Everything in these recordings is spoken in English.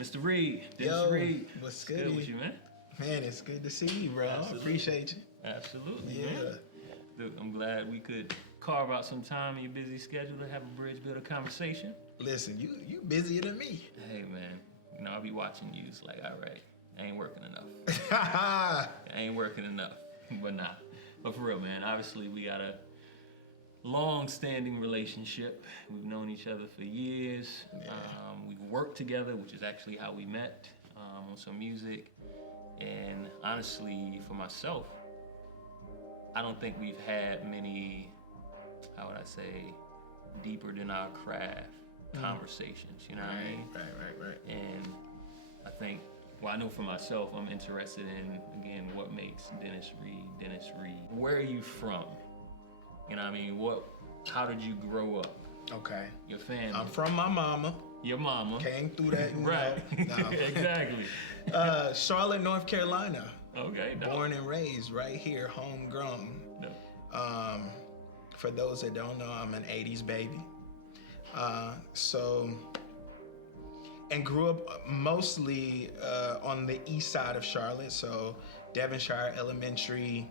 Mr. Reed. Yo, Reed. what's good with you, man? Man, it's good to see you, bro. Absolutely. I appreciate you. Absolutely, Yeah. man. Dude, I'm glad we could carve out some time in your busy schedule to have a bridge builder conversation. Listen, you busier than me. Hey, man. You know, I'll be watching you. It's like, all right, I ain't working enough. I ain't working enough. But nah. But for real, man, obviously we got a long-standing relationship. We've known each other for years. Yeah. We've worked together, which is actually how we met on some music. And honestly, for myself, I don't think we've had many, how would I say, deeper than our craft conversations, you know what I mean? Right. And I think, well, I know for myself, I'm interested in, again, what makes Dennis Reed. Where are you from? You know what I mean? How did you grow up? Okay. Your family. I'm from my mama. Your mama. Came through that, right. No. Exactly. Charlotte, North Carolina. Okay. No. Born and raised right here, homegrown. No. For those that don't know, I'm an 80s baby. And grew up mostly on the east side of Charlotte, so Devonshire Elementary.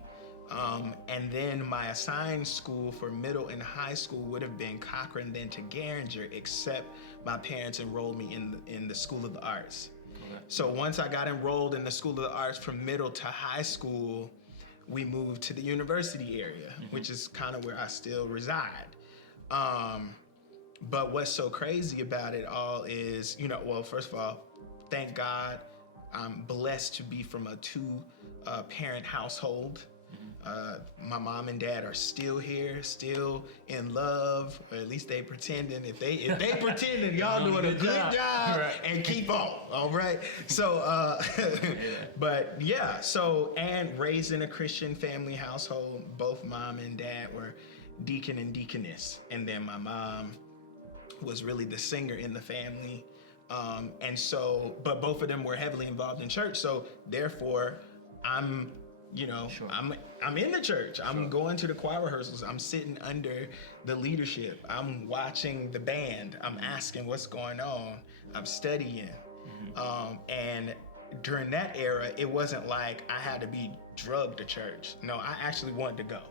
And then my assigned school for middle and high school would have been Cochran, then to Garinger, except my parents enrolled me in the School of the Arts. Okay. So once I got enrolled in the School of the Arts from middle to high school, we moved to the university area, which is kind of where I still reside. But what's so crazy about it all is, well, first of all, thank God I'm blessed to be from a two-parent household. My mom and dad are still here, still in love, or at least they pretending. If they pretending, y'all doing a good job, right. And keep on, all right? So, but yeah, and raised in a Christian family household, both mom and dad were deacon and deaconess, and then my mom was really the singer in the family. But both of them were heavily involved in church, so therefore I'm in the church. I'm going to the choir rehearsals. I'm sitting under the leadership. I'm watching the band. I'm asking what's going on. I'm studying. And during that era, it wasn't like I had to be drugged to church. No, I actually wanted to go.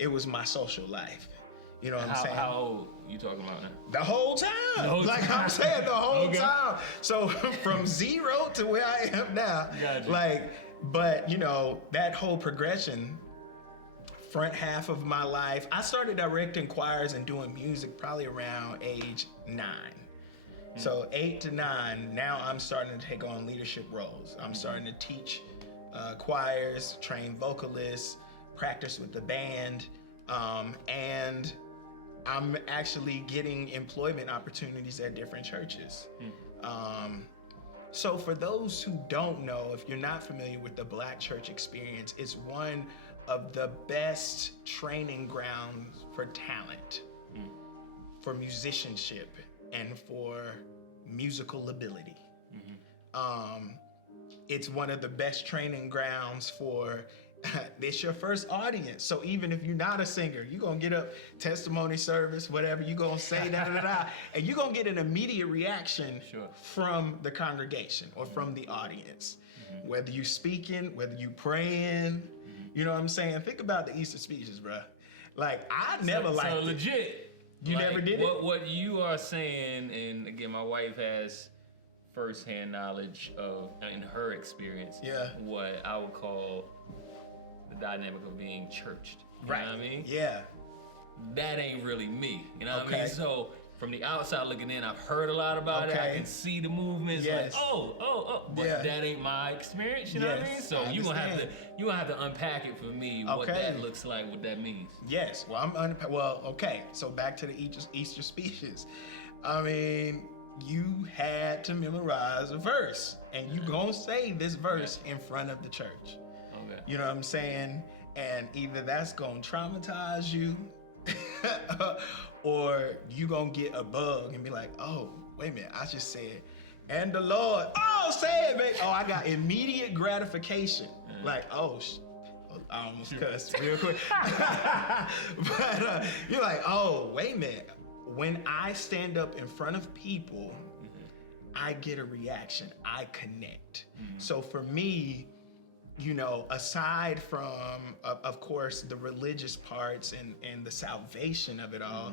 It was my social life. You know what I'm saying? How old you talking about now? The whole time. I'm saying the whole time. So from 0 to where I am now. Gotcha. But that whole progression, front half of my life, I started directing choirs and doing music probably around age 9. So 8 to 9, now I'm starting to take on leadership roles. I'm starting to teach choirs, train vocalists, practice with the band, and I'm actually getting employment opportunities at different churches. So for those who don't know, if you're not familiar with the Black church experience, it's one of the best training grounds for talent, for musicianship, and for musical ability. It's one of the best training grounds for it's your first audience. So even if you're not a singer, you're going to get up, testimony service, whatever, you're going to say da-da-da-da, and you're going to get an immediate reaction from the congregation or from the audience. Whether you speaking, whether you praying, you know what I'm saying? Think about the Easter speeches, bro. I never liked it. So legit. You never did it? What you are saying, and again, my wife has firsthand knowledge of, in her experience, what I would call the dynamic of being churched. You know what I mean? Yeah. That ain't really me. You know what I mean? So from the outside looking in, I've heard a lot about it. I can see the movements. Yes. But that ain't my experience. You know what I mean? So you gonna have to unpack it for me. What that looks like, what that means. Yes. Well, so back to the Easter speeches. I mean, you had to memorize a verse, and you gonna say this verse in front of the church. Okay. You know what I'm saying? And either that's gonna traumatize you, or you gonna get a bug and be like, oh, wait a minute, I just said, and the Lord, say it, man. Oh, I got immediate gratification. I almost cussed real quick. But you're like, oh, wait a minute. When I stand up in front of people, I get a reaction. I connect. So for me, aside from, of course, the religious parts and the salvation of it all,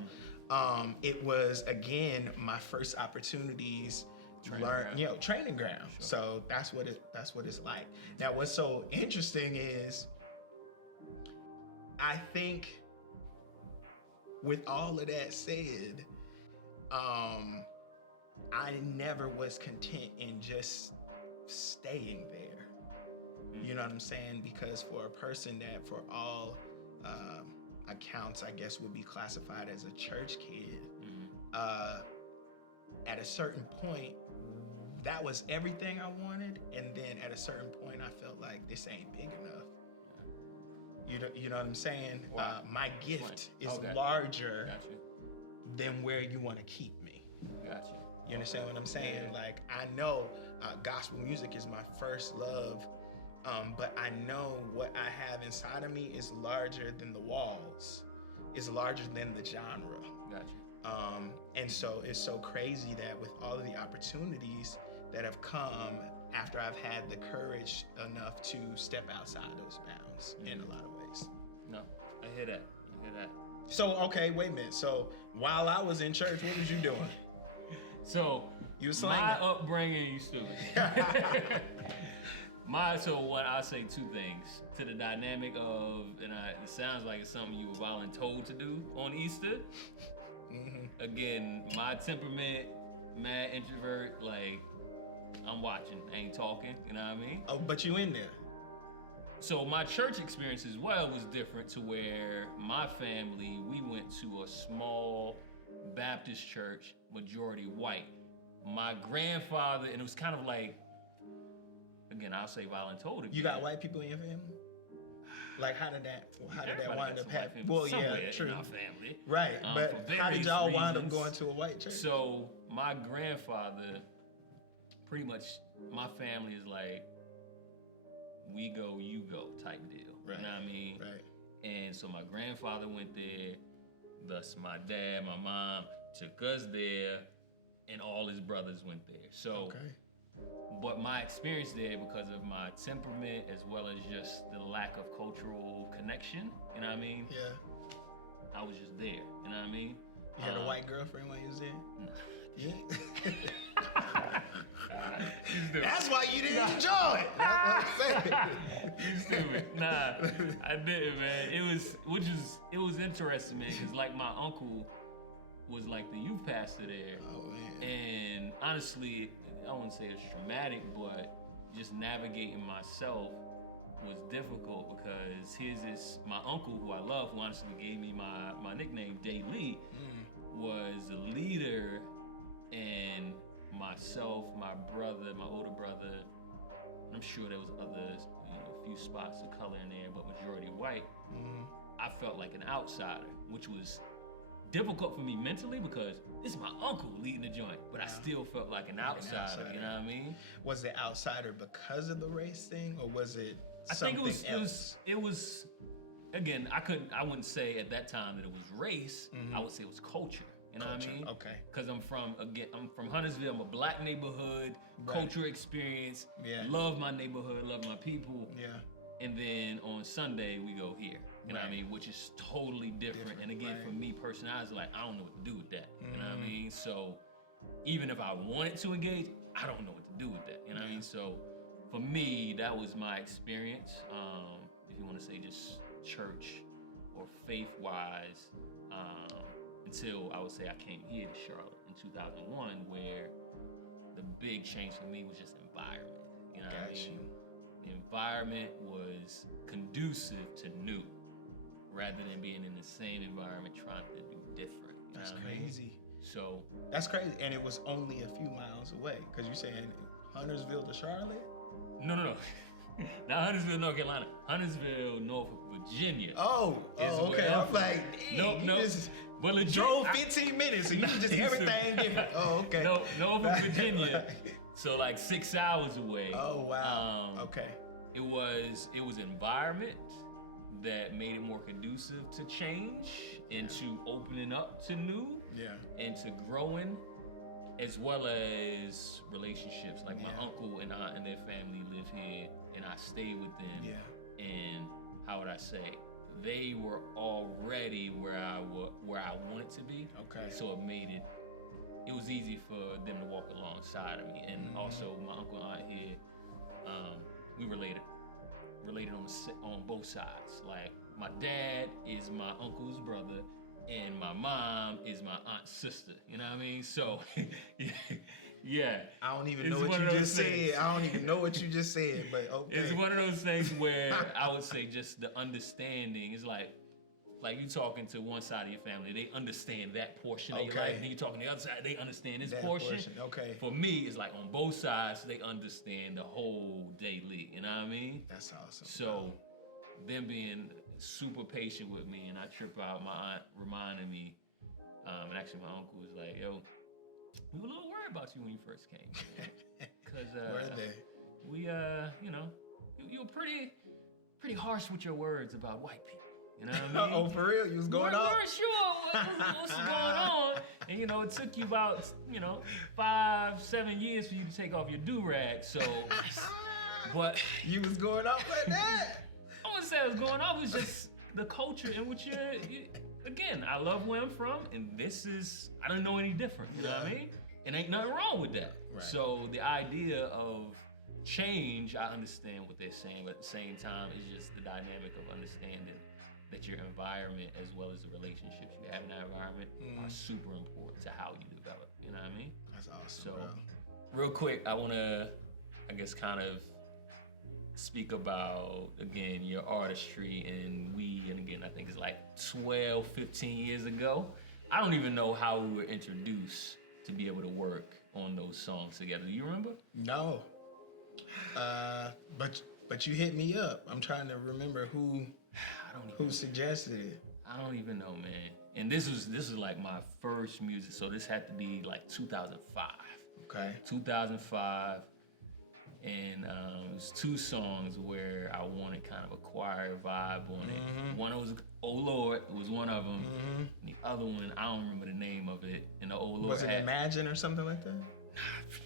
it was, again, my first opportunities training ground. Sure. So that's what it's like. Now, what's so interesting is, I think, with all of that said, I never was content in just staying there. You know what I'm saying? Because for a person that, for all accounts, I guess would be classified as a church kid, at a certain point, that was everything I wanted. And then at a certain point, I felt like this ain't big enough. You know what I'm saying? Wow. My gift is larger than where you want to keep me. Gotcha. You understand what I'm saying? Yeah. Like, I know gospel music is my first love, but I know what I have inside of me is larger than the walls. It's larger than the genre. Gotcha. And so it's so crazy that with all of the opportunities that have come after I've had the courage enough to step outside those bounds in a lot of ways. No, I hear that. So, okay, wait a minute. So while I was in church, what was you doing? So you were my upbringing, you stupid. So what I say, two things to the dynamic of, and it sounds like it's something you were voluntold to do on Easter. Again, my temperament, mad introvert, like, I'm watching, I ain't talking, you know what I mean? Oh, but you in there. So my church experience as well was different, to where my family, we went to a small Baptist church, majority white. My grandfather, and it was kind of like, again, I'll say voluntold again. You got white people in your family? Like, how did that wind up happening? Well, yeah, true. In our family. Right, but how did y'all wind up going to a white church? So my grandfather, pretty much, my family is like, we go, you go type deal. Right. You know what I mean? Right. And so my grandfather went there, thus my dad, my mom took us there, and all his brothers went there. So, but my experience there, because of my temperament as well as just the lack of cultural connection, you know what I mean? Yeah. I was just there, you know what I mean? You had a white girlfriend while you was there? No. Yeah. That's why you didn't enjoy it. That's what I'm saying. You stupid. Nah, I didn't, man. It was interesting, man, because like my uncle was like the youth pastor there. Oh, man. And honestly, I wouldn't say it's traumatic, but just navigating myself was difficult, because my uncle, who I love, who honestly gave me my nickname, Dae-Lee, was a leader, and myself, my brother, my older brother, and I'm sure there was others, a few spots of color in there, but majority white. I felt like an outsider, which was difficult for me mentally, because this is my uncle leading the joint, but I still felt like an outsider, you know what I mean? Was it outsider because of the race thing, or was it something else? It was, again, I wouldn't say at that time that it was race. I would say it was culture. You know what I mean? Okay. Because I'm from Huntersville. I'm a black neighborhood, culture experience. Yeah. Love my neighborhood, love my people. Yeah. And then on Sunday we go here. You know what I mean? Which is totally different. And again, for me personally, I was like, I don't know what to do with that. You know what I mean? So even if I wanted to engage, I don't know what to do with that. You know what I mean? So for me, that was my experience. If you want to say just church or faith-wise. Until I would say I came here to Charlotte in 2001, where the big change for me was just environment. You know what I mean? The environment was conducive to new, rather than being in the same environment trying to do different. That's crazy. So that's crazy, and it was only a few miles away. Because you're saying Huntersville to Charlotte? No. Not Huntersville, North Carolina. Huntersville, Norfolk, Virginia. Oh, okay. I'm like, no. Well, it drove 15 minutes and you just everything different. Oh, okay. Norfolk, Virginia. So like 6 hours away. Oh, wow. Okay. It was environment that made it more conducive to change and to opening up to new and to growing. as well as relationships. Like my uncle and aunt and their family live here, and I stay with them. Yeah. And how would I say? They were already where I wanted to be. Okay. So it was easy for them to walk alongside of me. And also my uncle and aunt here, we related on both sides. Like my dad is my uncle's brother, and my mom is my aunt's sister. You know what I mean? So, yeah. I don't even know what you just said. I don't even know what you just said, but okay. It's one of those things where I would say just the understanding is like you talking to one side of your family, they understand that portion of your life. And then you talking to the other side, they understand this portion. Okay. For me, it's like on both sides, they understand the whole Dae-Lee. You know what I mean? That's awesome. So, them being super patient with me, and I trip out. My aunt reminded me, and actually my uncle was like, "Yo, we were a little worried about you when you first came, because were they? We, you know, you were pretty harsh with your words about white people. You know what I mean? Oh, for real? You was going off? We weren't sure what's going on. And, you know, it took you about, 5-7 years for you to take off your do-rag. So, but... You was going off like that? I wouldn't say I was going off. It was just the culture in which again, I love where I'm from. And I don't know any different. You know what I mean? And ain't nothing wrong with that. Right. So the idea of change, I understand what they're saying. But at the same time, it's just the dynamic of understanding that your environment, as well as the relationships you have in that environment, are super important to how you develop. You know what I mean? That's awesome. So, bro. Real quick, I want to, I guess, kind of speak about, again, your artistry. And again, I think it's like 12, 15 years ago. I don't even know how we were introduced to be able to work on those songs together. Do you remember? No. But you hit me up. I'm trying to remember who suggested it. I don't even know, man. And this was like my first music, so this had to be like 2005. Okay. 2005, and it was 2 songs where I wanted kind of a choir vibe on it. One was "Oh Lord," it was one of them. And the other one, I don't remember the name of it. And the "Oh Lord" was it Imagine or something like that?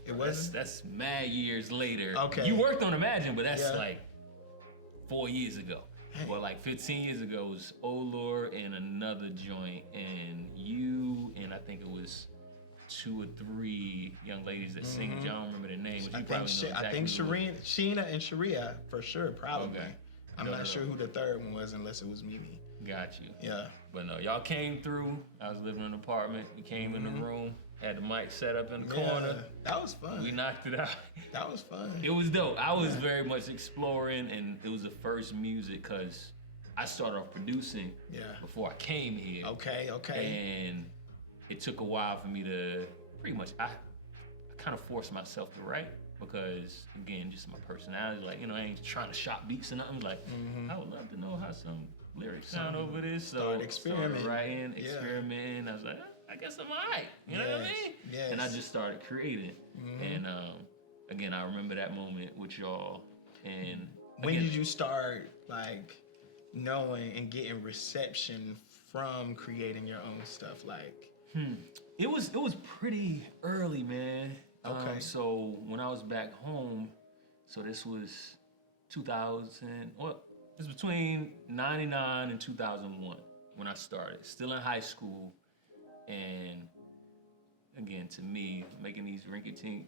It wasn't. That's mad years later. Okay. You worked on Imagine, but that's like 4 years ago. Well, like 15 years ago, it was "Oh Lord" and another joint, and you and I think it was 2 or 3 young ladies that sing. I don't remember their names. I think Sheena and Sharia for sure, probably. Okay. I'm not sure who the third one was unless it was Mimi. Got you. Yeah. But no, y'all came through. I was living in an apartment. We came in the room, had the mic set up in the corner. That was fun. We knocked it out. That was fun. It was dope. I was very much exploring, and it was the first music because I started off producing before I came here. Okay. And it took a while for me to pretty much, I kind of forced myself to write because, again, just my personality. Like, I ain't trying to shop beats or nothing. Like, I would love to know how some lyrics sound over this. So started experimenting. Started writing, experimenting. I was like, I guess I'm all right. You know what I mean? Yes. And I just started creating. And again, I remember that moment with y'all. And when did you start, like, knowing and getting reception from creating your own stuff? Like, It was pretty early, man. Okay. So when I was back home, so this was 2000. Well, it was between 99 and 2001 when I started. Still in high school, and again, to me, making these rinky-tink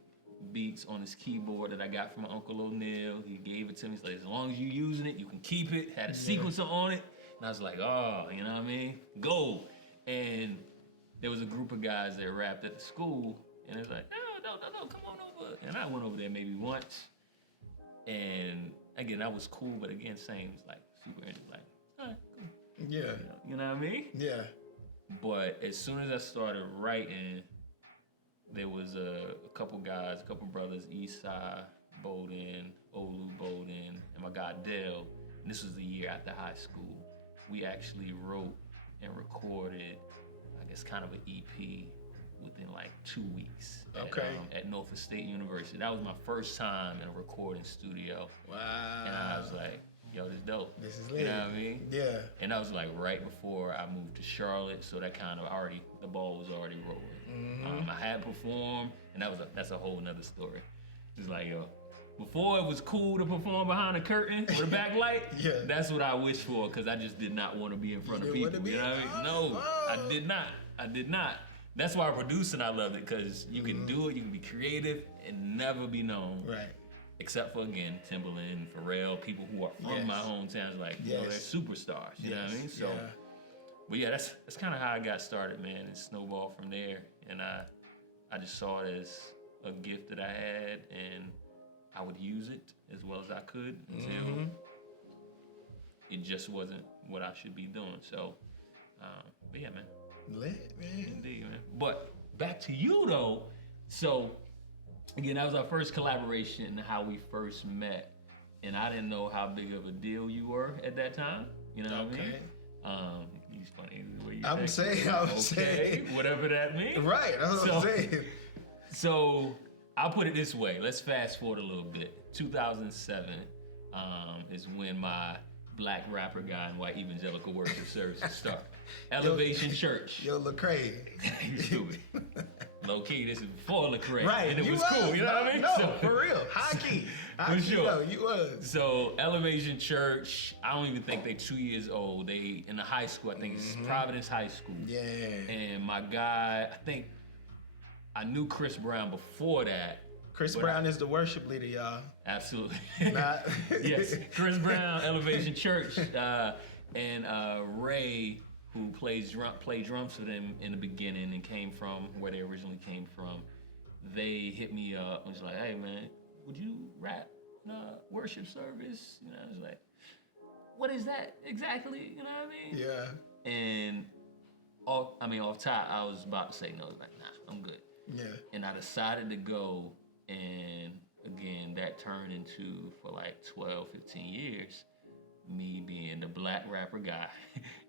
beats on his keyboard that I got from my Uncle O'Neal. He gave it to me. He's like, as long as you're using it, you can keep it. Had a sequencer on it. And I was like, oh, you know what I mean? Go. And there was a group of guys that rapped at the school. And it's like, no, come on over. And I went over there maybe once. And again, that was cool. But again, same, like super interesting. Like, all right, cool. Yeah. You know what I mean? Yeah. But as soon as I started writing, there was a couple guys, a couple brothers, Eastside Bowden, Olu Bowden, and my guy Dale. And this was the year after high school. We actually wrote and recorded, I guess, kind of an EP within like 2 weeks. At Norfolk State University. That was my first time in a recording studio. Wow. And I was like, yo, this dope. This is lit. You know what I mean? Yeah. And that was like right before I moved to Charlotte, so that kind of already, the ball was already rolling. I had performed, and that's a whole nother story. It's like, yo, before it was cool to perform behind a curtain with a backlight, that's what I wished for, because I just did not want to be in front of people. You know what I mean? No, I did not. That's why producing, I love it, because you can do it, you can be creative, and never be known. Right. Except for, again, Timbaland, Pharrell, people who are from my hometown, like, you know, they're superstars. You know what I mean? So, but yeah, that's kind of how I got started, man. It snowballed from there, and I just saw it as a gift that I had, and I would use it as well as I could until it just wasn't what I should be doing. So, but yeah, man. Lit, man. Indeed, man. But back to you, though. So, again, that was our first collaboration, how we first met. And I didn't know how big of a deal you were at that time. You know what I mean? He's funny. I'm saying. Whatever that means. Right, that's what I'm saying. So, I'll put it this way. Let's fast forward a little bit. 2007 is when my black rapper guy and white evangelical worship services start. Elevation Church. Yo, Lecrae. You stupid. Low key, this is before Lecrae. Right. And it was cool, you know what I mean? No, for real. High key. For sure. No, you was. So, Elevation Church, I don't even think they're 2 years old. They in the high school, I think it's Providence High School. Yeah. And my guy, I think I knew Chris Brown before that. Chris Brown is the worship leader, y'all. Absolutely. Yes, Chris Brown, Elevation Church, and Ray, who played drums for them in the beginning and came from where they originally came from. They hit me up and was like, "Hey man, would you rap in a worship service?" You know, I was like, "What is that exactly?" You know what I mean? Yeah. And off top, I was about to say no. I was like, "Nah, I'm good." Yeah. And I decided to go, and again, that turned into, for like 12, 15 years, me being the black rapper guy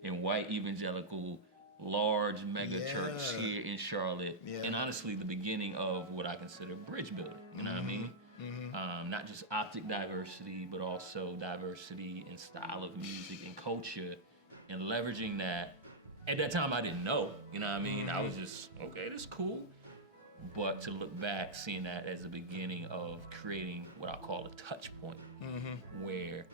in white evangelical, large mega church here in Charlotte. Yeah. And honestly, the beginning of what I consider bridge building, you know what I mean? Not just optic diversity, but also diversity in style of music and culture, and leveraging that. At that time, I didn't know, you know what I mean? I was just, okay, this is cool. But to look back, seeing that as the beginning of creating what I call a touch point, where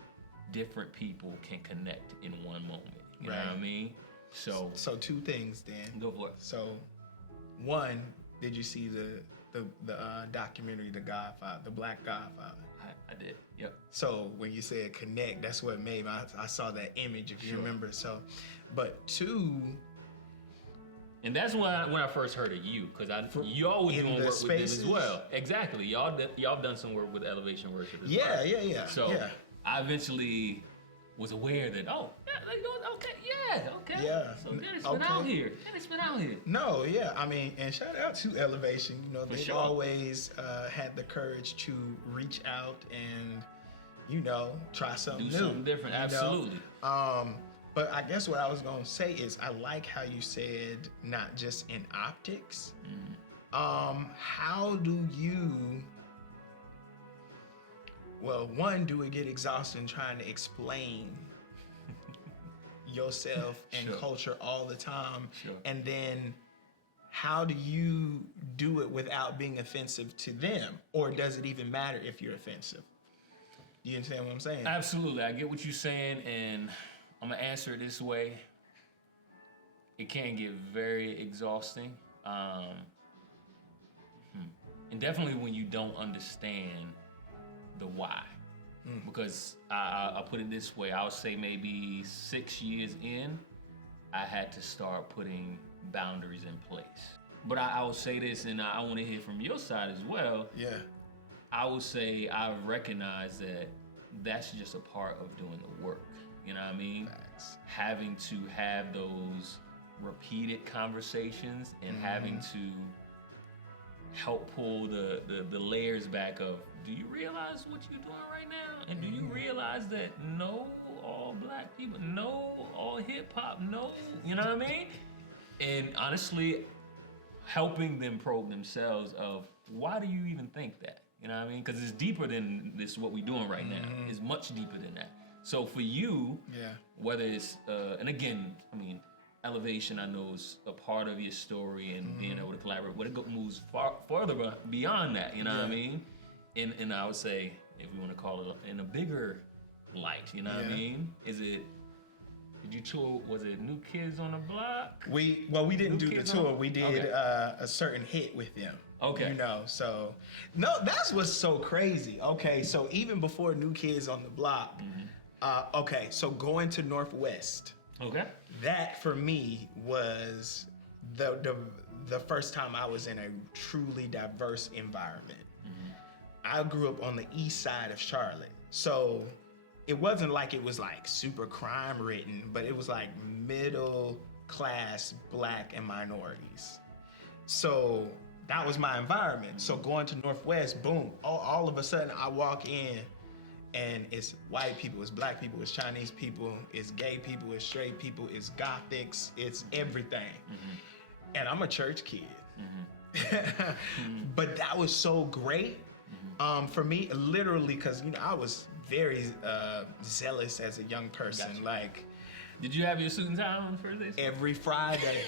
different people can connect in one moment. You know what I mean? So two things, Dan. Go for it. So, one, did you see the documentary, The Godfather, The Black Godfather? I did. Yep. So when you said connect, that's what made I saw that image, if you remember. So, but two. And that's when I first heard of you, because you always doing work with them as well. Exactly, y'all done some work with Elevation Worship as well. Yeah. So I eventually was aware that So then it's been out here. No, yeah, I mean, and shout out to Elevation. You know, they've always had the courage to reach out and try something new, do something different. Absolutely. But I guess what I was going to say is I like how you said not just in optics. How do you, one, do it get exhausting trying to explain yourself and culture all the time? And then how do you do it without being offensive to them? Or does it even matter if you're offensive? Do you understand what I'm saying? Absolutely. I get what you're saying, and I'm gonna answer it this way. It can get very exhausting, and definitely when you don't understand the why. Because I'll put it this way: I would say maybe 6 years in, I had to start putting boundaries in place. But I will say this, and I want to hear from your side as well. Yeah. I would say I recognize that that's just a part of doing the work. You know what I mean? Facts. Having to have those repeated conversations and having to help pull the layers back of, do you realize what you're doing right now? And do you realize that no all black people, no all hip hop, no, you know what I mean? And honestly, helping them probe themselves of, why do you even think that? You know what I mean? Because it's deeper than this, what we're doing right now. It's much deeper than that. So for you, Yeah. whether it's and again, I mean, elevation, I know is a part of your story and being able to collaborate, but it moves farther beyond that. You know what I mean? And I would say, if we want to call it in a bigger light, you know what I mean? Did you tour? Was it New Kids on the Block? We didn't do the tour. We did a certain hit with them. Okay. You know, so no, that's what's so crazy. Okay, so even before New Kids on the Block, okay, so going to Northwest. Okay. That for me was the first time I was in a truly diverse environment. I grew up on the east side of Charlotte, so it wasn't like it was like super crime ridden, but it was like middle class Black and minorities. So that was my environment. So going to Northwest, boom, all of a sudden I walk in and it's white people, it's Black people, it's Chinese people, it's gay people, it's straight people, it's gothics, it's everything. And I'm a church kid. But that was so great for me, literally, because I was very zealous as a young person. Gotcha. Like, did you have your suit and tie on for this? every Friday.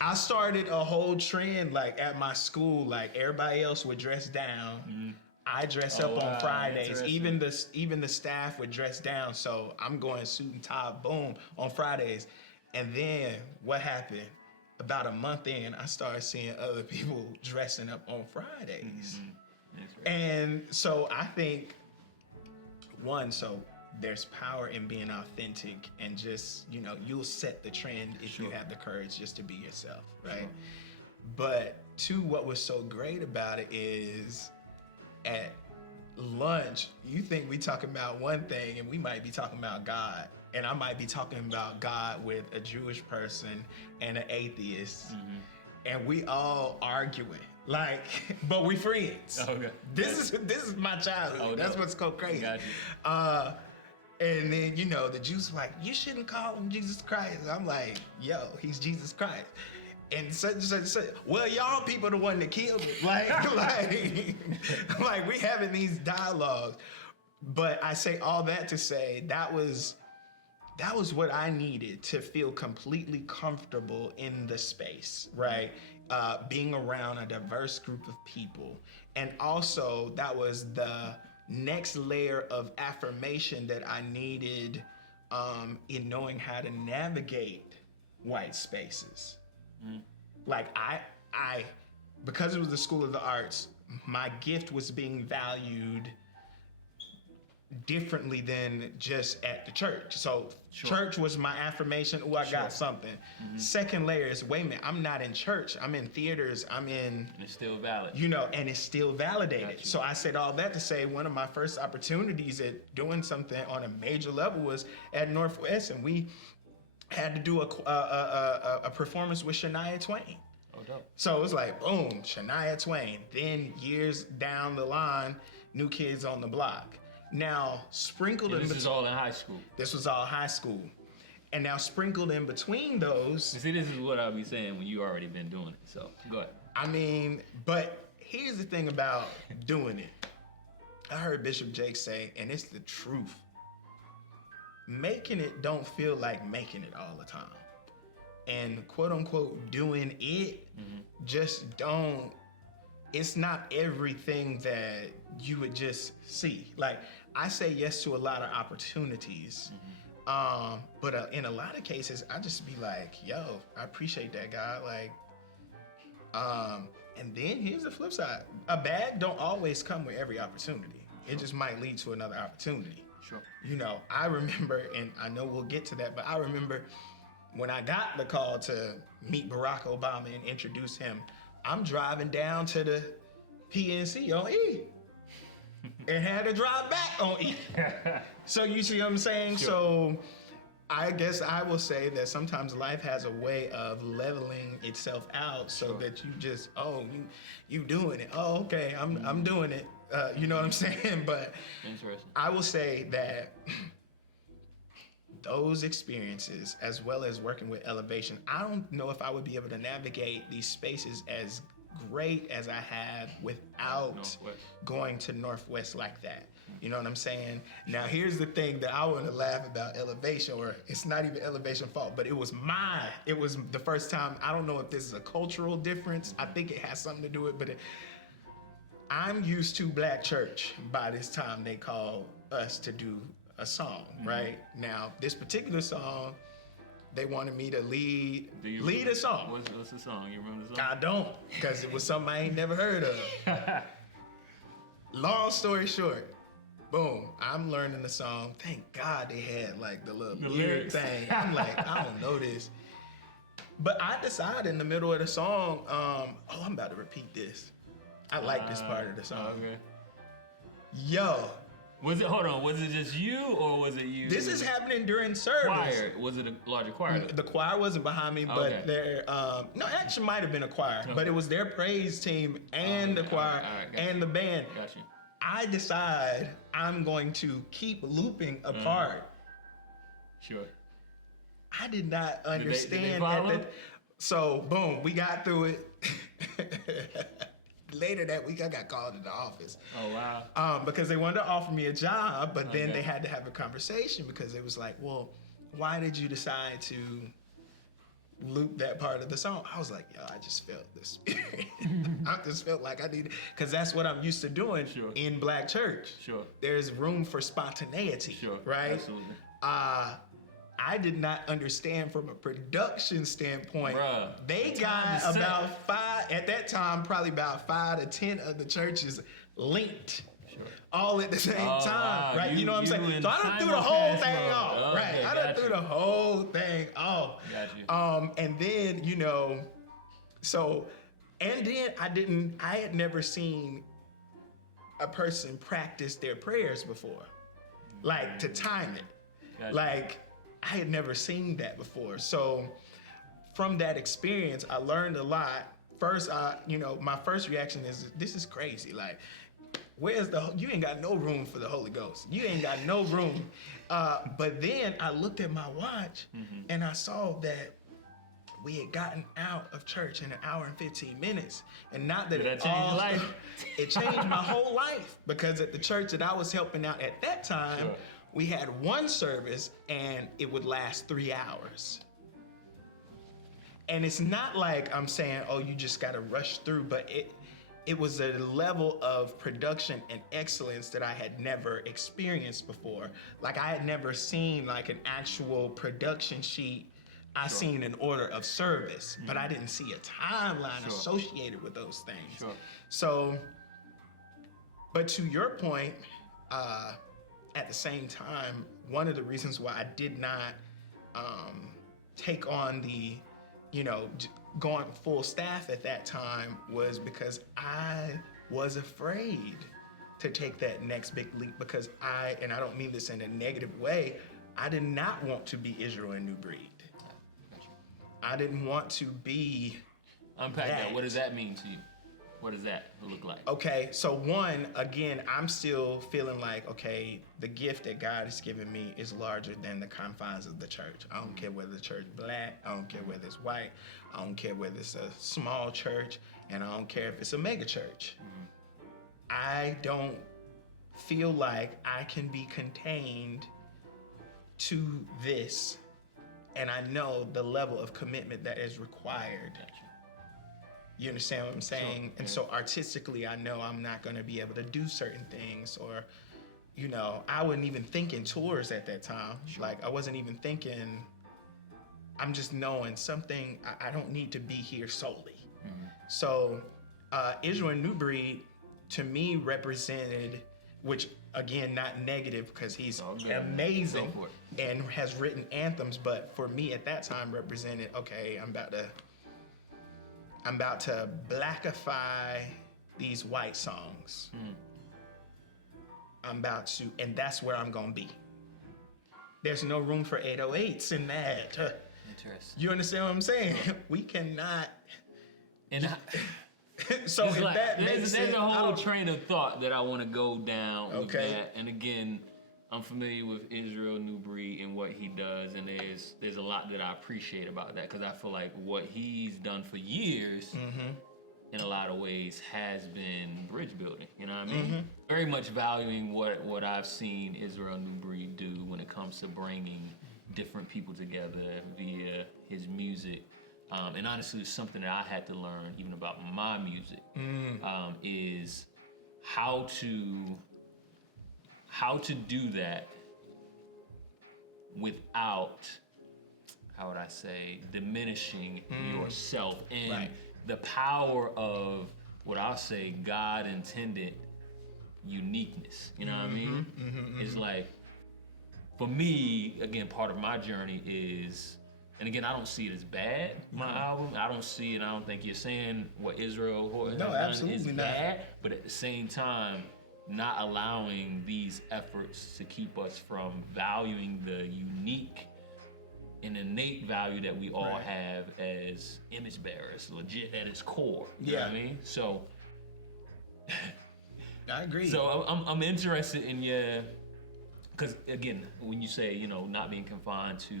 I started a whole trend, like at my school, like everybody else would dress down. I dress up on Fridays. Even the staff would dress down. So I'm going suit and tie, boom, on Fridays. And then what happened? About a month in, I started seeing other people dressing up on Fridays. And so I think, so there's power in being authentic and just, you'll set the trend if you have the courage just to be yourself, right? But two, what was so great about it is at lunch, you think we talking about one thing and we might be talking about God. And I might be talking about God with a Jewish person and an atheist. And we all arguing. Like, but we friends. Okay. This is my childhood. That's what's so crazy. Got you. And then, the Jews were like, you shouldn't call him Jesus Christ. I'm like, yo, he's Jesus Christ. And such, well, y'all people the one that killed him. Like we having these dialogues. But I say all that to say that was what I needed to feel completely comfortable in the space, right? Being around a diverse group of people. And also that was the next layer of affirmation that I needed in knowing how to navigate white spaces. Like I, because it was the School of the Arts, my gift was being valued differently than just at the church. So church was my affirmation. Oh, I got something. Second layer is, wait a minute, I'm not in church. I'm in theaters. I'm in... And it's still valid. And it's still validated. So I said all that to say one of my first opportunities at doing something on a major level was at Northwest, and we had to do a performance with Shania Twain. Oh, dope. So it was like, boom, Shania Twain. Then years down the line, New Kids on the Block. Now, sprinkled in This is all in high school. This was all high school. And now sprinkled in between those. See, this is what I'll be saying when you already been doing it. So go ahead. I mean, but here's the thing about doing it. I heard Bishop Jake say, and it's the truth, making it don't feel like making it all the time. And quote unquote doing it just don't, it's not everything that you would just see. Like, I say yes to a lot of opportunities, but in a lot of cases, I just be like, yo, I appreciate that, God. Like, and then here's the flip side. A bag don't always come with every opportunity. It just might lead to another opportunity. Sure. I remember, and I know we'll get to that, but I remember when I got the call to meet Barack Obama and introduce him, I'm driving down to the PNC on E and had to drive back on E. So you see what I'm saying? Sure. So I guess I will say that sometimes life has a way of leveling itself out so that you just, you doing it. Oh, okay, I'm doing it. You know what I'm saying? But I will say that those experiences, as well as working with Elevation, I don't know if I would be able to navigate these spaces as great as I have without going to Northwest like that. You know what I'm saying? Now, here's the thing that I want to laugh about Elevation, or it's not even Elevation fault, but it was the first time. I don't know if this is a cultural difference. I think it has something to do with it, I'm used to black church. By this time, they call us to do a song, right? Now, this particular song, they wanted me to lead a song. What's the song? You remember the song? I don't, because it was something I ain't never heard of. Long story short, boom, I'm learning the song. Thank God they had like the little lyric thing. I'm like, I don't know this. But I decided in the middle of the song, I'm about to repeat this. I like this part of the song. Okay. Yo. Was it just you, or was it you? This is happening during service. Choir. Was it a larger choir? The choir wasn't behind me, but there, no, actually might have been a choir, but it was their praise team and the choir and the band. Gotcha. I decide I'm going to keep looping a part. Sure. I did not understand did they follow? So boom, we got through it. Later that week, I got called to the office. Oh, wow. Because they wanted to offer me a job, but then they had to have a conversation because it was like, well, why did you decide to loop that part of the song? I was like, yo, I just felt the spirit. I just felt like I needed, because that's what I'm used to doing in black church. Sure. There's room for spontaneity, right? Absolutely. I did not understand from a production standpoint. Bruh, they got about probably about 5 to 10 of the churches linked. Sure. All at the same time, right? You know what I'm saying? So I done threw the whole thing off, right? I done threw the whole thing off. Got you. And then, I had never seen a person practice their prayers before, like to time it. Gotcha. Like, I had never seen that before. So from that experience, I learned a lot. First, my first reaction is, this is crazy. Like, you ain't got no room for the Holy Ghost. You ain't got no room. But then I looked at my watch and I saw that we had gotten out of church in 1 hour and 15 minutes. And not that it changed your life? It changed my whole life, because at the church that I was helping out at that time, we had one service and it would last 3 hours. And it's not like I'm saying, oh, you just got to rush through, but it was a level of production and excellence that I had never experienced before. Like, I had never seen like an actual production sheet. I seen an order of service, but I didn't see a timeline associated with those things. Sure. So, but to your point, at the same time, one of the reasons why I did not take on the, going full staff at that time was because I was afraid to take that next big leap, because and I don't mean this in a negative way, I did not want to be Israel and New Breed. I didn't want to be Unpack that. What does that mean to you? What does that look like? Okay, so one, again, I'm still feeling like, okay, the gift that God has given me is larger than the confines of the church. I don't care whether the church black, I don't care whether it's white, I don't care whether it's a small church, and I don't care if it's a mega church. I don't feel like I can be contained to this, and I know the level of commitment that is required. You understand what I'm saying? Sure. And so artistically, I know I'm not going to be able to do certain things, or, I wasn't even thinking tours at that time. Sure. Like, I wasn't even thinking, I'm just knowing something, I don't need to be here solely. So Israel and New Breed, to me, represented, which again, not negative, because he's amazing and has written anthems, but for me at that time represented, okay, I'm about to blackify these white songs. I'm about to, and that's where I'm gonna be. There's no room for 808s in that. Interesting. You understand what I'm saying? We cannot. And so if that makes sense, there's a whole train of thought that I want to go down with that. And again, I'm familiar with Israel New Breed and what he does, and there's a lot that I appreciate about that, because I feel like what he's done for years in a lot of ways has been bridge building. You know what I mean? Very much valuing what I've seen Israel New Breed do when it comes to bringing different people together via his music. And honestly, it's something that I had to learn even about my music, is how to do that without, how would I say, diminishing yourself and the power of what I'll say God intended uniqueness. You know what I mean? It's like, for me, again, part of my journey is, and again, I don't see it as bad, my album. I don't see it, I don't think you're saying what Israel has done is bad, but at the same time, not allowing these efforts to keep us from valuing the unique and innate value that we all have as image bearers, legit at its core. You know what I mean? So, I agree. So I'm interested in your, because again, when you say, you know, not being confined to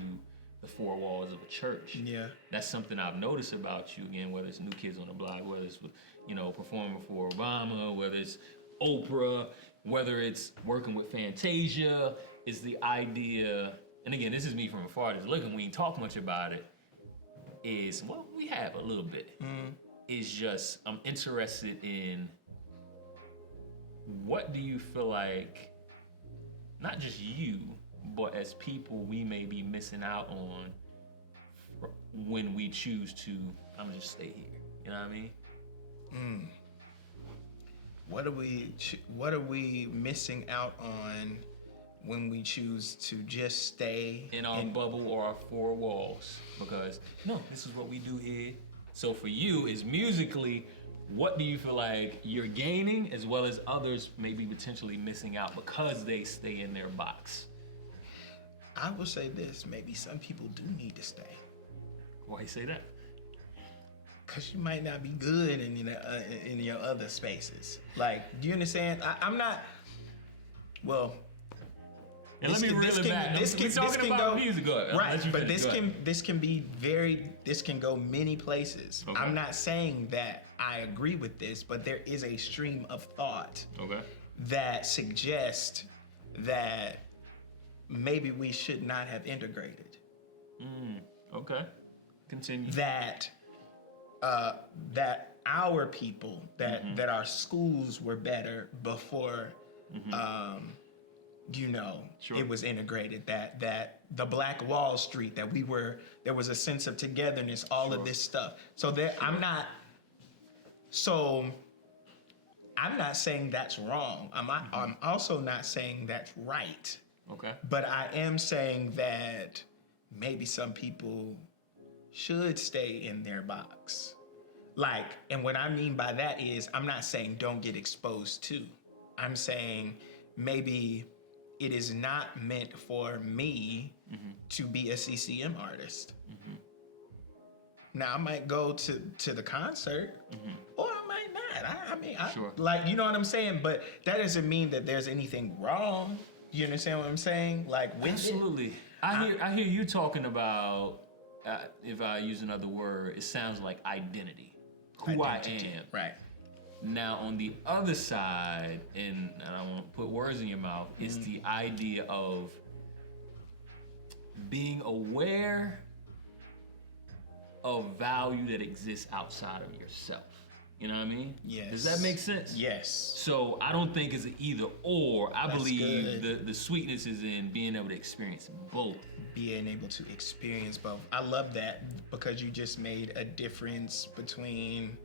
the four walls of a church, that's something I've noticed about you. Again, whether it's New Kids on the Block, whether it's, you know, performing for Obama, whether it's Oprah, whether it's working with Fantasia, is the idea, and again, this is me from afar just looking, we ain't talk much about it, is, well, we have a little bit. Is just, I'm interested in, what do you feel like, not just you, but as people we may be missing out on when we choose to, I'm gonna just stay here. You know what I mean? What are we missing out on when we choose to just stay in our bubble or our four walls? Because no, this is what we do here. So for you, is musically, what do you feel like you're gaining, as well as others maybe potentially missing out because they stay in their box? I will say this: maybe some people do need to stay. Why you say that? Because you might not be good in your other spaces. Like, do you understand? I'm not. Well. And let me reel it back. We're talking about music, right? But this can go many places. Okay. I'm not saying that I agree with this, but there is a stream of thought that suggests that maybe we should not have integrated. Okay. Continue. That our people, that our schools were better before, you know, it was integrated. That the Black Wall Street, that there was a sense of togetherness, all of this stuff. So I'm not saying that's wrong. I'm also not saying that's right. Okay. But I am saying that maybe some people should stay in their box. Like, and what I mean by that is, I'm not saying don't get exposed to. I'm saying maybe it is not meant for me to be a CCM artist. Now, I might go to the concert, or I might not. I mean, like, you know what I'm saying? But that doesn't mean that there's anything wrong. You understand what I'm saying? Like, with absolutely. I hear you talking about, if I use another word, it sounds like identity. Who I am. Right. Now, on the other side, and I won't put words in your mouth, is the idea of being aware of value that exists outside of yourself. You know what I mean? Yes. Does that make sense? Yes. So I don't think it's an either or. I believe the sweetness is in being able to experience both. Being able to experience both. I love that, because you just made a difference between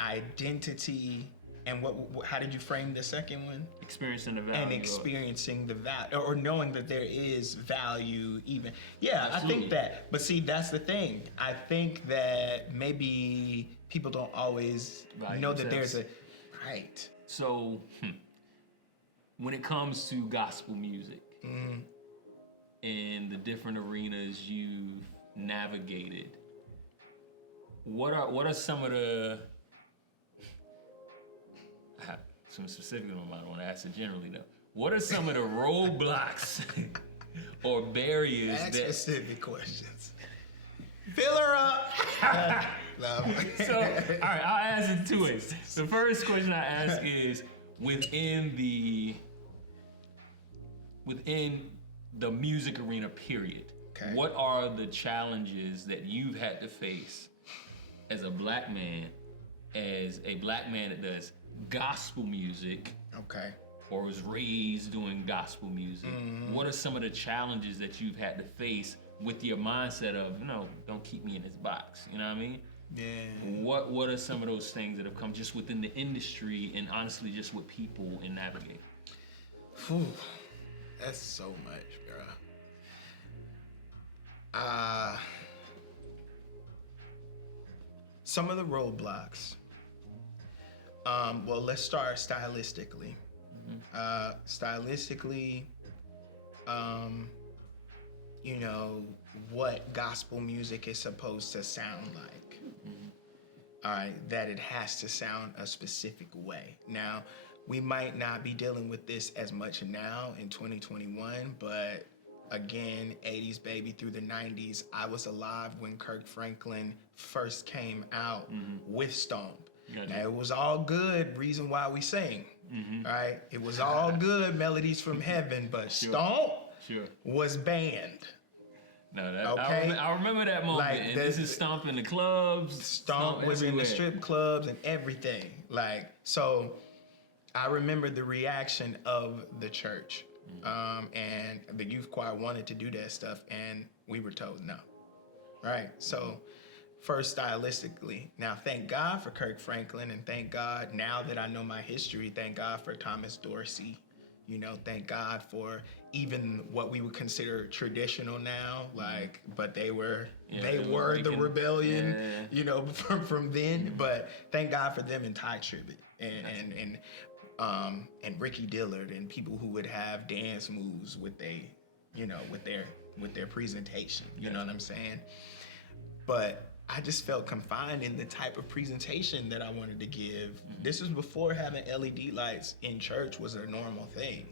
identity and how did you frame the second one? Experiencing the value. And experiencing the value, or knowing that there is value even. Yeah, absolutely. I think that. But see, that's the thing. I think that maybe people don't always know that there's a, right. So, when it comes to gospel music, in the different arenas you've navigated, what are some of the, I have some specific in my mind, I want to ask it generally though. What are some of the roadblocks or barriers Ask specific questions. Fill her up. So, all right, I'll ask it 2 ways. The first question I ask is within the music arena, period. Okay. What are the challenges that you've had to face as a black man that does gospel music? Okay. Or was raised doing gospel music? What are some of the challenges that you've had to face with your mindset of, don't keep me in this box? You know what I mean? Yeah. What are some of those things that have come just within the industry and honestly just with people and navigating? Whew. That's so much, bro. Some of the roadblocks. Well, let's start stylistically. Stylistically, what gospel music is supposed to sound like. All right, that it has to sound a specific way. Now, we might not be dealing with this as much now in 2021, but again, 80s baby through the 90s, I was alive when Kirk Franklin first came out with Stomp. Gotcha. Now, it was all good, reason why we sing, right? It was all good, melodies from heaven, but Stomp was banned. No, Okay. I remember that moment. Like, and this is Stomp in the clubs. Stomp was in the strip clubs and everything. Like, so I remember the reaction of the church. And the youth choir wanted to do that stuff, and we were told no. Right? So, first, stylistically. Now, thank God for Kirk Franklin, and thank God, now that I know my history, thank God for Thomas Dorsey. Thank God for even what we would consider traditional now, but they were the rebellion, from then. But thank God for them and Ty Tribbett and Ricky Dillard and people who would have dance moves with their presentation. You know what I'm saying? But I just felt confined in the type of presentation that I wanted to give. This was before having LED lights in church was a normal thing.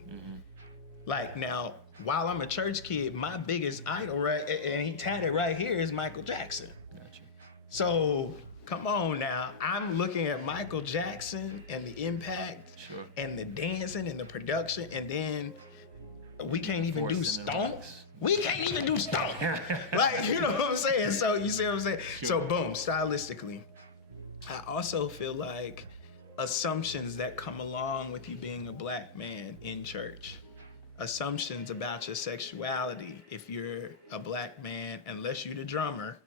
Like, now, while I'm a church kid, my biggest idol, right, and he tatted right here, is Michael Jackson. Gotcha. So, come on now. I'm looking at Michael Jackson and the impact and the dancing and the production, and then we can't even do Stomp. We can't even do Stomp. Like, you know what I'm saying? So, you see what I'm saying? Sure. So, boom, stylistically. I also feel like assumptions that come along with you being a black man in church. Assumptions about your sexuality if you're a black man, unless you're the drummer.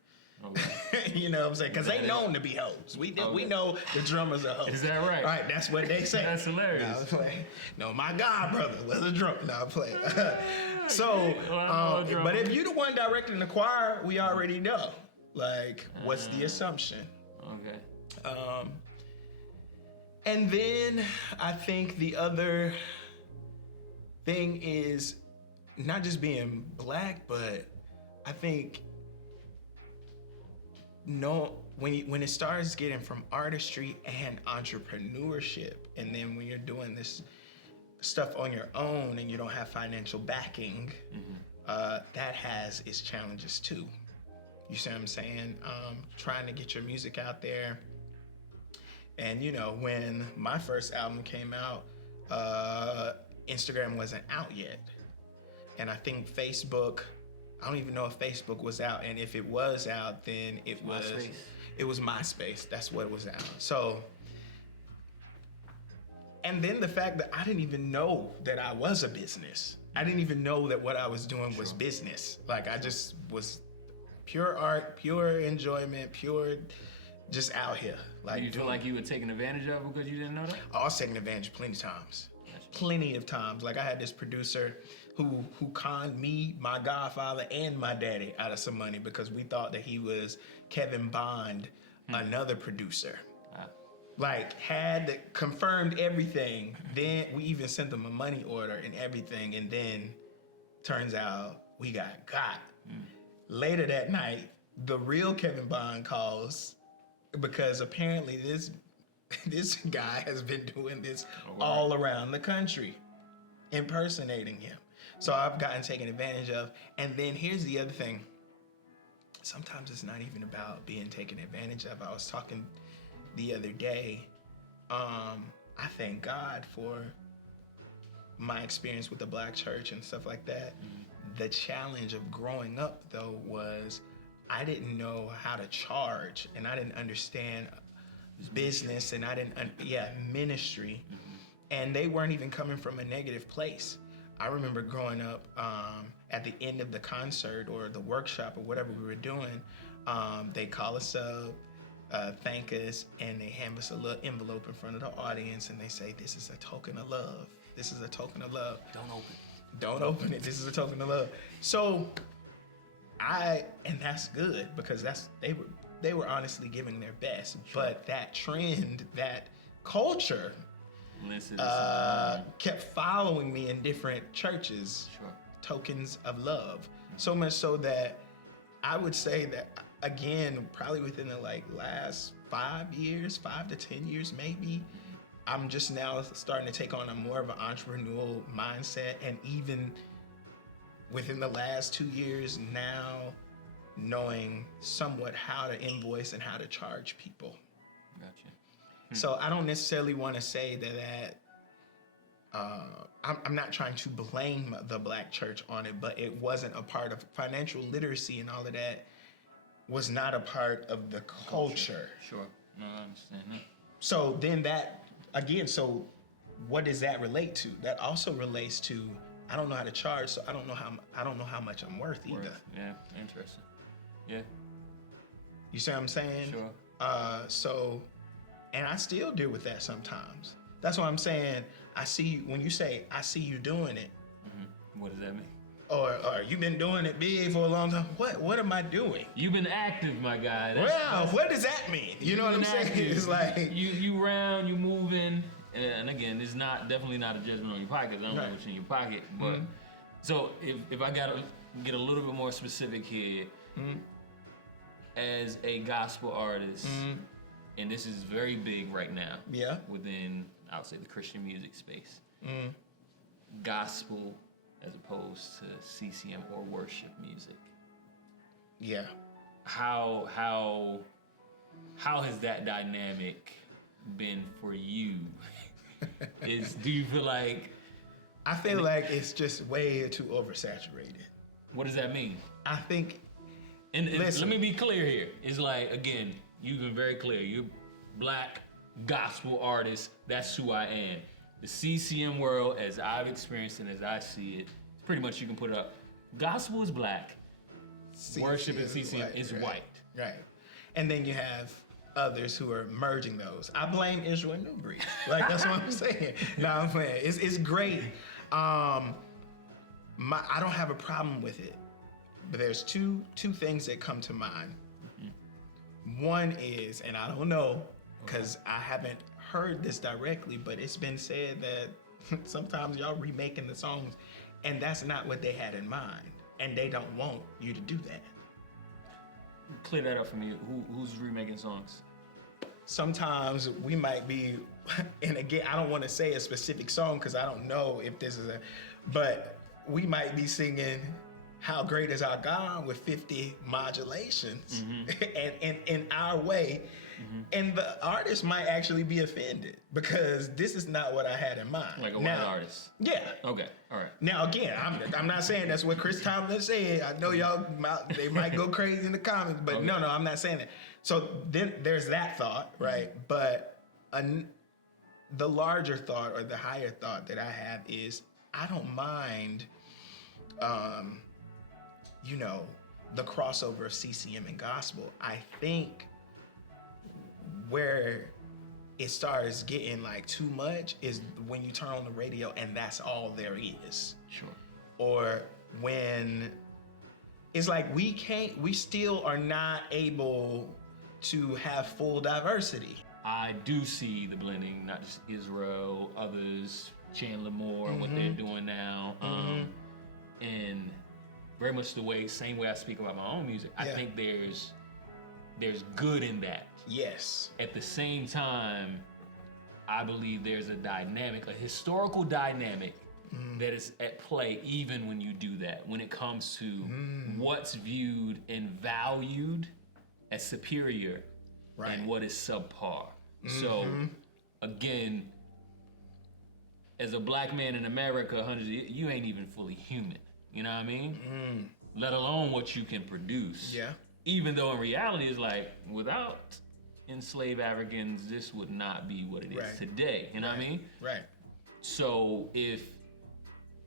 Okay. You know what I'm saying? Because they known to be hoes. We know the drummers are hoes. Is that right? Right, that's what they say. That's hilarious. No, my god brother was a drummer. No, I'm playing. So, but if you're the one directing the choir, we already know. Like, what's the assumption? Okay. And then I think the other thing is not just being black, but I think when it starts getting from artistry and entrepreneurship, and then when you're doing this stuff on your own and you don't have financial backing, that has its challenges too. You see what I'm saying? Trying to get your music out there. And when my first album came out, Instagram wasn't out yet. And I think Facebook, I don't even know if Facebook was out, and if it was out, then it was MySpace. That's what was out. So, and then the fact that I didn't even know that I was a business. I didn't even know that what I was doing was business. Like, I just was pure art, pure enjoyment, pure just out here. Like, you feel like you were taking advantage of it because you didn't know that? I was taking advantage plenty of times. Plenty of times. Like, I had this producer who conned me, my godfather, and my daddy out of some money because we thought that he was Kevin Bond, another producer. Like, had confirmed everything. Then we even sent them a money order and everything. And then turns out we got. Later that night, the real Kevin Bond calls because apparently this guy has been doing this all around the country, impersonating him. So I've gotten taken advantage of. And then here's the other thing. sometimes it's not even about being taken advantage of. I was talking the other day. I thank God for my experience with the Black church and stuff like that. The challenge of growing up, though, was I didn't know how to charge, and I didn't understand business, and I didn't, ministry. And they weren't even coming from a negative place. I remember growing up, at the end of the concert or the workshop or whatever we were doing, they call us up, thank us, and they hand us a little envelope in front of the audience, and they say, "This is a token of love. This is a token of love. Don't open it. This is a token of love." So and that's good, because they were honestly giving their best. But that trend, that culture, kept following me in different churches. Tokens of love. So much so that I would say that, again, probably within the last 5 to 10 years, maybe, I'm just now starting to take on a more of an entrepreneurial mindset. And even within the last 2 years now, knowing somewhat how to invoice and how to charge people. Gotcha. So I don't necessarily want to say that I'm not trying to blame the Black church on it, but it wasn't a part of financial literacy, and all of that was not a part of the culture. Sure. No, I understand that. So then that, again, so what does that relate to? That also relates to, I don't know how to charge, so I don't know how much I'm worth either. Yeah, interesting. Yeah. You see what I'm saying? Sure. So, and I still deal with that sometimes. That's what I'm saying. I see you, when you say, I see you doing it. What does that mean? Or you've been doing it big for a long time. What am I doing? You've been active, my guy. What does that mean? You know what I'm saying? It's like you round, you moving, and again, it's definitely not a judgment on your pocket. I don't know what's in your pocket, but so if I gotta get a little bit more specific here, as a gospel artist, and this is very big right now. Yeah. Within, I would say, the Christian music space. Gospel as opposed to CCM or worship music. Yeah. How has that dynamic been for you? Do you feel like? I feel like it's just way too oversaturated. What does that mean? I think. And let me be clear here. It's like, again, you've been very clear. You're Black gospel artist. That's who I am. The CCM world, as I've experienced and as I see it, pretty much you can put it up. Gospel is Black. Worship and CCM is white. Right. And then you have others who are merging those. I blame Israel Newbury. Like, that's what I'm saying. No, I'm playing. It's great. I don't have a problem with it. But there's two things that come to mind. One is, and I don't know, because I haven't heard this directly, but it's been said that sometimes y'all remaking the songs, and that's not what they had in mind, and they don't want you to do that. Clear that up for me. Who's remaking songs? Sometimes we might be, and again, I don't want to say a specific song because I don't know if this is but we might be singing "How Great Is Our God" with 50 modulations, and in our way. And the artist might actually be offended because this is not what I had in mind. Like a white artist. Yeah. Okay. All right. Now again, I'm not saying that's what Chris Tomlin said. I know y'all they might go crazy in the comments, but no, I'm not saying that. So then there's that thought, right? But the larger thought or the higher thought that I have is I don't mind, the crossover of CCM and gospel. I think where it starts getting like too much is when you turn on the radio and that's all there is. Sure. Or when it's like we still are not able to have full diversity. I do see the blending, not just Israel, others, Chandler Moore, and what they're doing now. And very much same way I speak about my own music. I think there's good in that. Yes. At the same time, I believe there's a historical dynamic that is at play even when you do that, when it comes to what's viewed and valued as superior and what is subpar. So, again, as a black man in America, you ain't even fully human. You know what I mean? Let alone what you can produce. Yeah. Even though in reality, it's like, without enslaved Africans, this would not be what it is today. You know what I mean? Right. So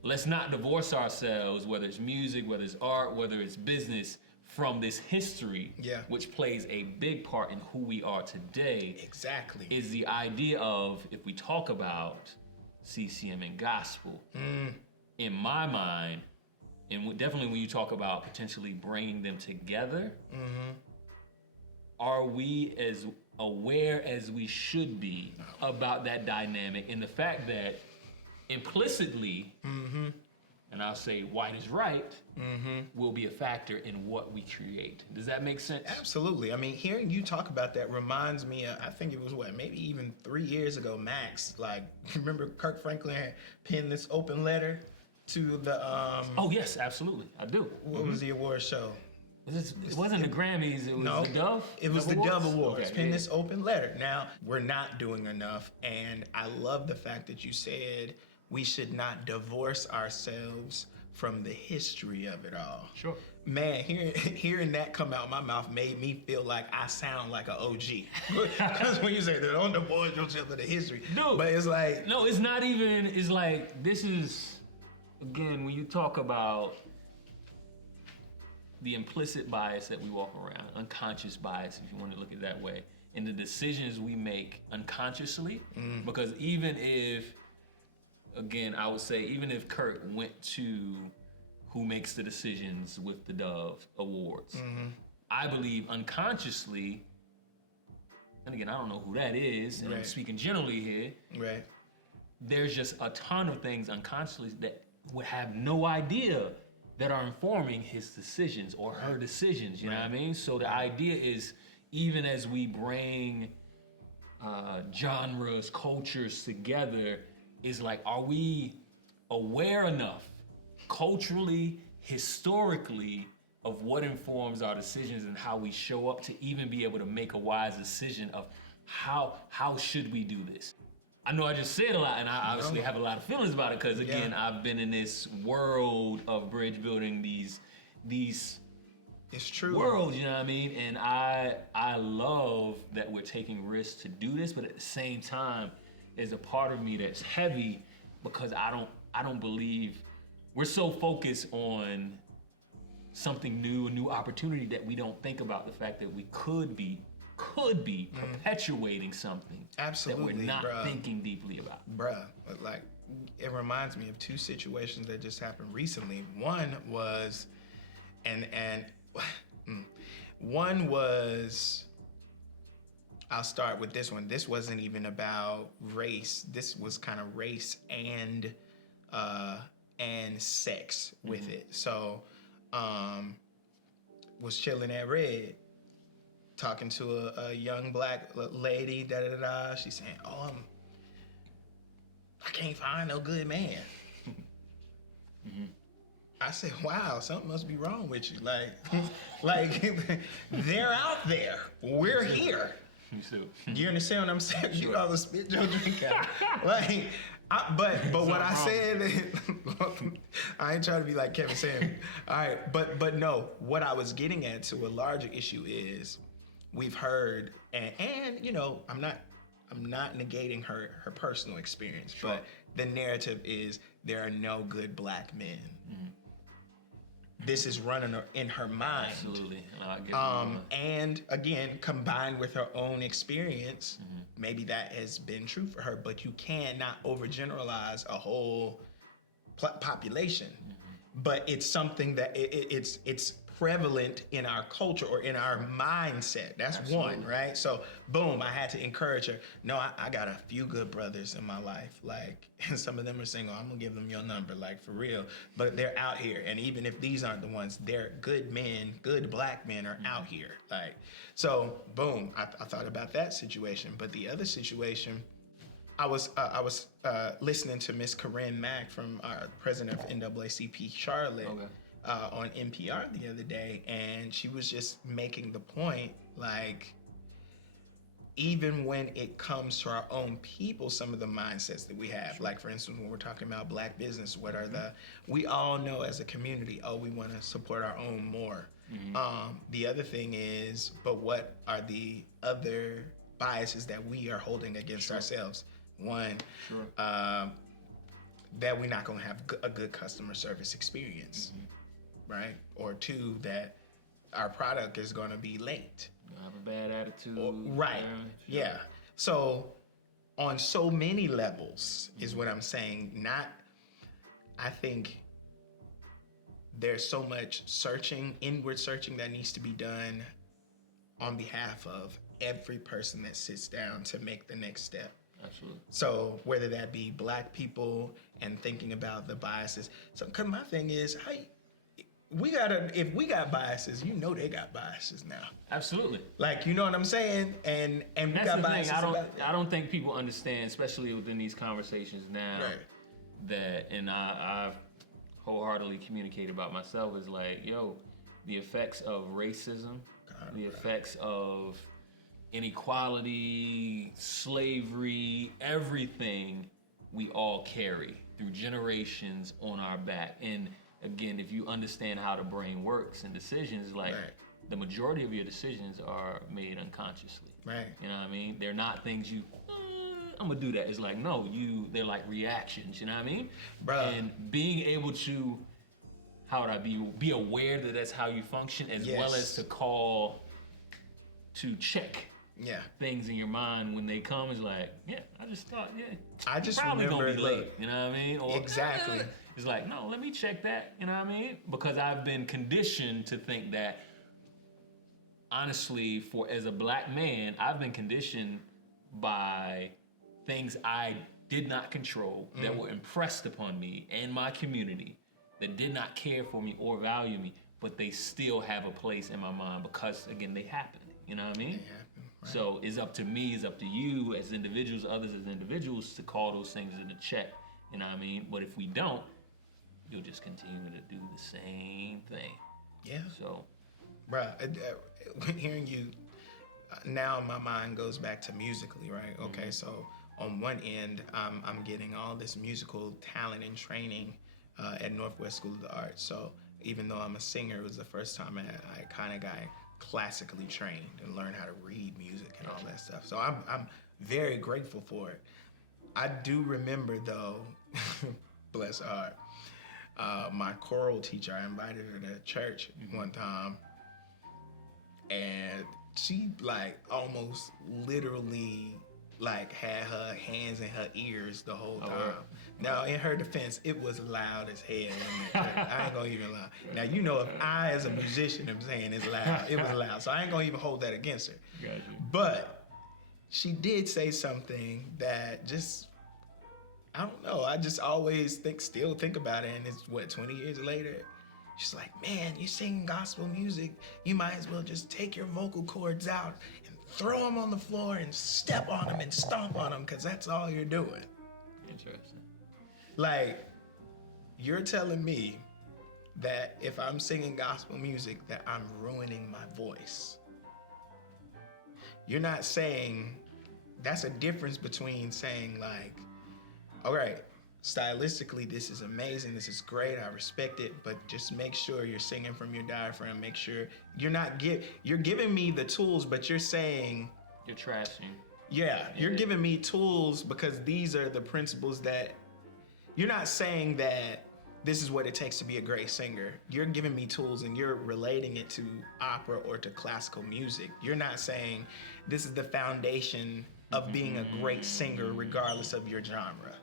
let's not divorce ourselves, whether it's music, whether it's art, whether it's business, from this history, which plays a big part in who we are today. Exactly. Is the idea of, if we talk about CCM and gospel, in my mind, and definitely when you talk about potentially bringing them together, are we as aware as we should be about that dynamic and the fact that implicitly, and I'll say white is right, will be a factor in what we create. Does that make sense? Absolutely. I mean, hearing you talk about that reminds me of, I think it was maybe even 3 years ago, Max, like, remember Kirk Franklin had penned this open letter to the... Oh, yes, absolutely. I do. What was the award show? It wasn't the Grammys, it was the Dove? It was the Dove Awards. Okay, Pen this open letter. Now, we're not doing enough, and I love the fact that you said we should not divorce ourselves from the history of it all. Sure. Man, hearing that come out my mouth made me feel like I sound like an OG. Because when you say that, don't divorce yourself from the history. Dude. But it's like... No, it's not even, it's like, this is, again, when you talk about the implicit bias that we walk around, unconscious bias, if you want to look at it that way, and the decisions we make unconsciously, because even if, again, I would say, even if Kurt went to who makes the decisions with the Dove Awards, I believe unconsciously, and again, I don't know who that is, and I'm speaking generally here, there's just a ton of things unconsciously that would have no idea that are informing his decisions or her decisions, you know what I mean? So the idea is, even as we bring genres, cultures together, is like, are we aware enough culturally, historically, of what informs our decisions and how we show up to even be able to make a wise decision of how should we do this? I know I just said a lot, and I obviously have a lot of feelings about it, because again, I've been in this world of bridge building, these it's true worlds, you know what I mean? And I love that we're taking risks to do this, but at the same time, there's a part of me that's heavy, because I don't believe we're so focused on something new, a new opportunity, that we don't think about the fact that we could be perpetuating something that we're not thinking deeply about. Bruh, like, it reminds me of two situations that just happened recently. One was, I'll start with this one. This wasn't even about race. This was kind of race and sex with it. So, was chilling at Red, talking to a young black lady, She's saying, I can't find no good man. I said, wow, something must be wrong with you. Like they're out there. We're here. You understand what I'm saying? You ought to spit your drink out. But what I said, I ain't trying to be like Kevin Samuels. All right, but no, what I was getting at to a larger issue is, we've heard, and you know, I'm not negating her personal experience, but the narrative is there are no good black men. This is running in her mind. Absolutely. And again, combined with her own experience, maybe that has been true for her, but you cannot overgeneralize a whole population. But it's something that it's prevalent in our culture or in our mindset. That's one, right? So boom, I had to encourage her. No, I got a few good brothers in my life, and some of them are single. I'm gonna give them your number, for real. But they're out here, and even if these aren't the ones, they're good men, good black men are out here. So boom, I thought about that situation. But the other situation, I was listening to Miss Corinne Mack from our president of NAACP Charlotte on NPR the other day, and she was just making the point, like, even when it comes to our own people, some of the mindsets that we have, like for instance, when we're talking about Black business, what are we all know as a community, we want to support our own more. The other thing is, but what are the other biases that we are holding against ourselves? One, that we're not going to have a good customer service experience, right? Or two, that our product is going to be late. Have a bad attitude. Right. Yeah. So on so many levels is what I'm saying. I think there's so much inward searching that needs to be done on behalf of every person that sits down to make the next step. Absolutely. So whether that be Black people and thinking about the biases. So, cause my thing is, if we got biases, they got biases now. Absolutely. Like, you know what I'm saying? And we that's got the biases. thing. I don't think people understand, especially within these conversations now, that, and I wholeheartedly communicate about myself, is like, the effects of racism, the effects of inequality, slavery, everything we all carry through generations on our back. And again, if you understand how the brain works and decisions, like the majority of your decisions are made unconsciously. Right. You know what I mean? They're not things I'm gonna do that. It's like, no, they're like reactions, you know what I mean? Bruh. And being able to, how would I be aware that that's how you function, as well as to check things in your mind when they come, is like, I just thought, I just probably remember, gonna be late, you know what I mean? Or, exactly. It's like, no, let me check that, you know what I mean? Because I've been conditioned to think that, honestly, as a Black man, I've been conditioned by things I did not control, that were impressed upon me and my community, that did not care for me or value me, but they still have a place in my mind because, again, they happened, you know what I mean? They happen, right. So it's up to me, it's up to you as individuals, others as individuals, to call those things into check, you know what I mean? But if we don't, you'll just continue to do the same thing. Yeah. So, bruh, hearing you now, my mind goes back to musically, right? Okay, so on one end, I'm getting all this musical talent and training at Northwest School of the Arts. So even though I'm a singer, it was the first time I kind of got classically trained and learned how to read music and all that stuff. So I'm very grateful for it. I do remember, though, bless her heart, my choral teacher, I invited her to church one time, and she almost literally had her hands in her ears the whole time. Right. Now, in her defense, it was loud as hell in the church. I ain't gonna even lie. Now, if I, as a musician, am saying it's loud, it was loud. So I ain't gonna even hold that against her. Gotcha. But she did say something that just, I don't know. I just always still think about it. And it's 20 years later. She's like, man, you're singing gospel music. You might as well just take your vocal cords out and throw them on the floor and step on them and stomp on them, because that's all you're doing. Interesting. You're telling me that if I'm singing gospel music that I'm ruining my voice. You're not saying, that's a difference between saying all right, stylistically, this is amazing, this is great, I respect it, but just make sure you're singing from your diaphragm. Make sure you're giving me the tools, but you're saying... You're trashing. Yeah, you're giving me tools because these are the principles that... You're not saying that this is what it takes to be a great singer. You're giving me tools and you're relating it to opera or to classical music. You're not saying this is the foundation of being a great singer regardless of your genre.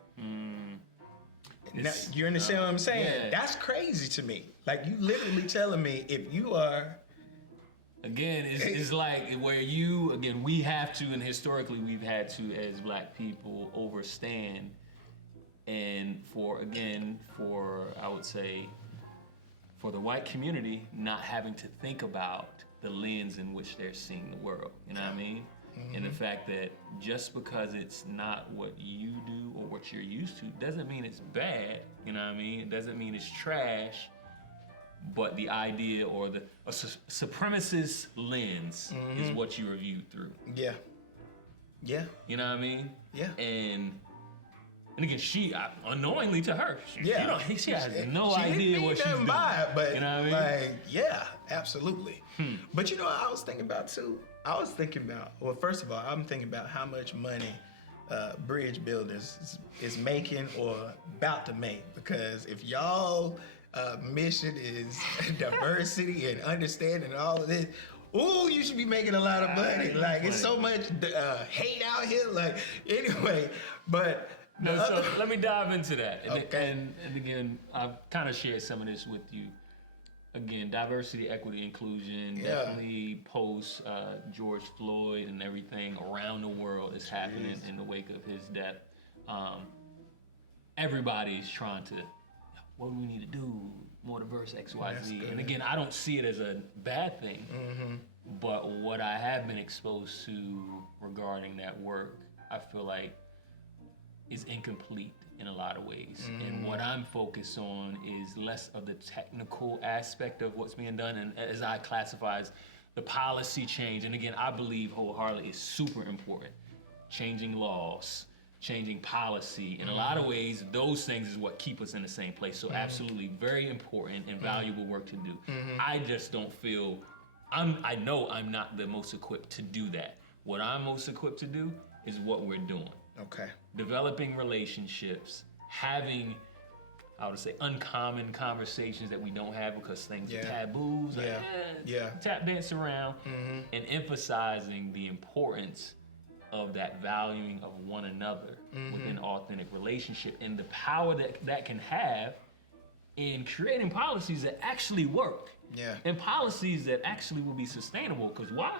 Now, you understand what I'm saying? Yeah. That's crazy to me. You literally telling me if you are... Again, it's like where we have to, and historically we've had to, as Black people, overstand. And I would say, for the white community, not having to think about the lens in which they're seeing the world. You know what I mean? And the fact that just because it's not what you do or what you're used to doesn't mean it's bad, you know what I mean? It doesn't mean it's trash, but the idea or the supremacist lens is what you are viewed through. Yeah. Yeah. You know what I mean? Yeah. And again, she, unknowingly to her, she has no she idea what she's doing. But you know what I mean? Like, yeah, absolutely. But you know what I was thinking about too? Well, first of all, I'm thinking about how much money Bridge Builders is making or about to make. Because if y'all mission is diversity and understanding and all of this, ooh, you should be making a lot of money. Like, it's so much hate out here. Like, anyway, but... So let me dive into that. Okay. And again, I've kind of shared some of this with you. Again, diversity, equity, inclusion, definitely post George Floyd and everything around the world is happening in the wake of his death. Everybody's trying to, what do we need to do? More diverse X, Y, Z. And again, I don't see it as a bad thing, but what I have been exposed to regarding that work, I feel like is incomplete in a lot of ways. And what I'm focused on is less of the technical aspect of what's being done, and as I classify as the policy change. And again, I believe wholeheartedly is super important. Changing laws, changing policy. In a lot of ways, those things is what keep us in the same place. So absolutely very important and valuable work to do. I just don't feel, I know I'm not the most equipped to do that. What I'm most equipped to do is what we're doing. Okay. Developing relationships, having, I would say, uncommon conversations that we don't have because things are taboos, tap dance around, and emphasizing the importance of that valuing of one another within authentic relationship and the power that can have in creating policies that actually work. And policies that actually will be sustainable, because why?